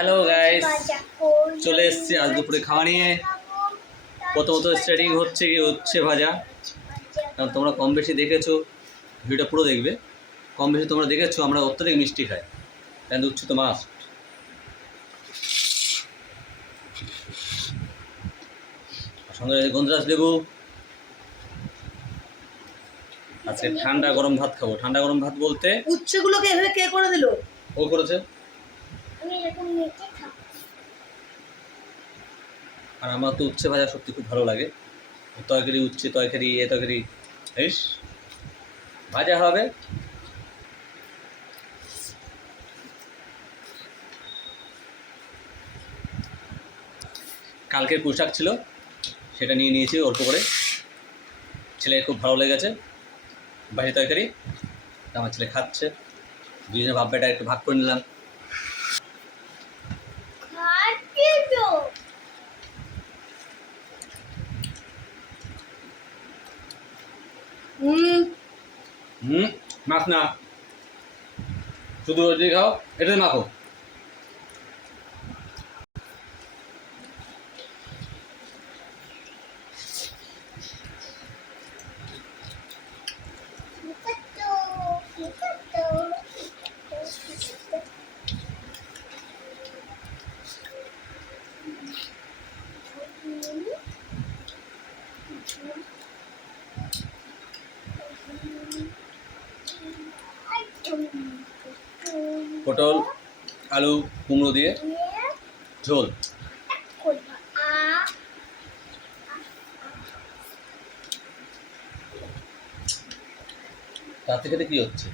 Hello guys চলে এসছি আজ দুপুরে খাওয়া নিয়ে। প্রথমত স্টার্টিং হচ্ছে কি হচ্ছে ভাজা। কারণ তোমরা কম বেশি দেখেছ ভিডিওটা পুরো দেখবে। কম বেশি তোমরা দেখেছ আমরা অত্যধিক মিষ্টি খাই। কেন উচ্চ তো মাছ সঙ্গে গন্ধরাজ লেবু। আজকে ঠান্ডা গরম ভাত খাব। ঠান্ডা গরম ভাত বলতে উচ্ছেগুলোকে এভাবে কে করে দিল? ও করেছে। আর আমার তো উচ্ছে ভাজা সত্যি খুব ভালো লাগে। তরকারি, উচ্ছে তরকারি, এ তরকারি, ইস। ভাজা হবে। কালকের পোশাক ছিল, সেটা নিয়ে নিয়েছি অল্প করে। ছেলের খুব ভালো লেগেছে। ভাজি তরকারি আমার ছেলে খাচ্ছে। দুজনে ভাব বেটা একটু ভাগ করে নিলাম খাচ্ছি তো হুম হুম মাছ না। শুধু রোজি খাও এটাতে মাখো খাচ্ছো খাচ্ছো পটল আলু কুমড়ো দিয়ে ঝোল। তাতে কি হচ্ছে?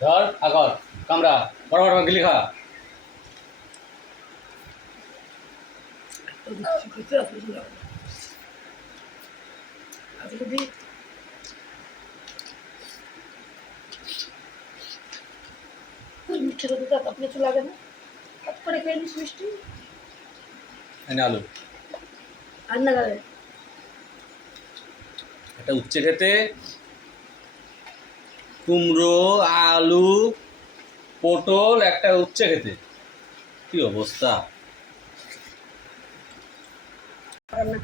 ধর আগর কামড়া বড় বড় খা মিষ্টি তো দিতে আপনি কিছু লাগে না হাত করে খেয়ে নিস মিষ্টি। এনে আলু। রান্না করে একটা উচ্ছে খেতে। কুমড়ো আলু পটল একটা উচ্ছে খেতে। কি অবস্থা? রান্না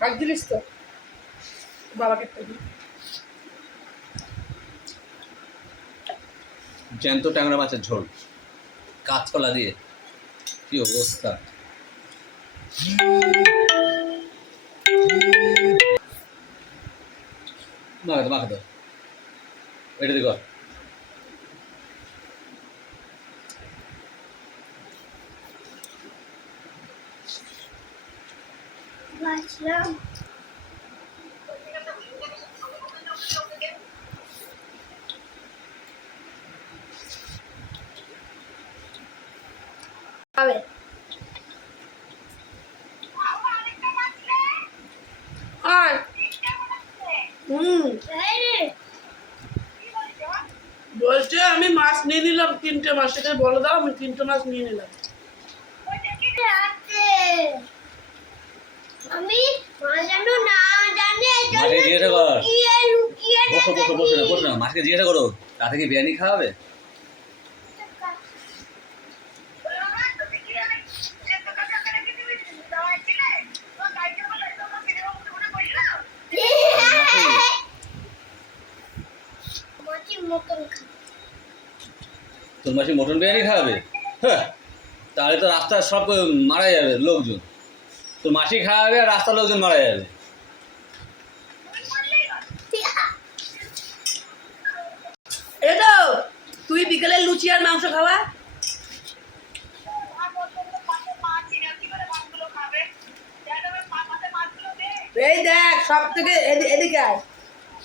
কাজ দিলিস তো? বাবাকে একটা দিই জ্যান্ত ট্যাংরা মাছের ঝোল। কাঁচকলা দিয়ে। কি অবস্থা? মাখাতে মাখাতে এটা দিকে কর। বাঁচলাম। খাবে আয়। হুম। বলছে আমি মাছ নিয়ে নিলাম তিনটে মাছ। সেটা বলে দাও আমি তিনটে মাছ নিয়ে নিলাম। আছে আমি না জিজ্ঞাসা কর। বসো বসো বসো না বসো না। মাছকে জিজ্ঞাসা করো। তাতে কি বিরিয়ানি খাওয়াবে তোর মাসি মটন বিরিয়ানি খাওয়াবে হ্যাঁ তাহলে তো রাস্তার সব মারা যাবে লোকজন। তোর মাসি খাওয়াবে আর রাস্তার লোকজন মারা যাবে। এটা তুই বিকেলে লুচি আর মাংস খাওয়া? এই দেখ সব থেকে এদি- এদিকে আয়।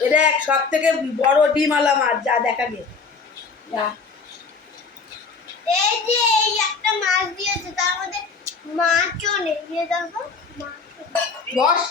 এই দেখ সব থেকে বড় ডিম আলা মাছ যা দেখা গেছে যা। এই যে এই একটা মাছ দিয়েছে তার মধ্যে মাছও নেই। দিয়ে দেখো মাছ বস।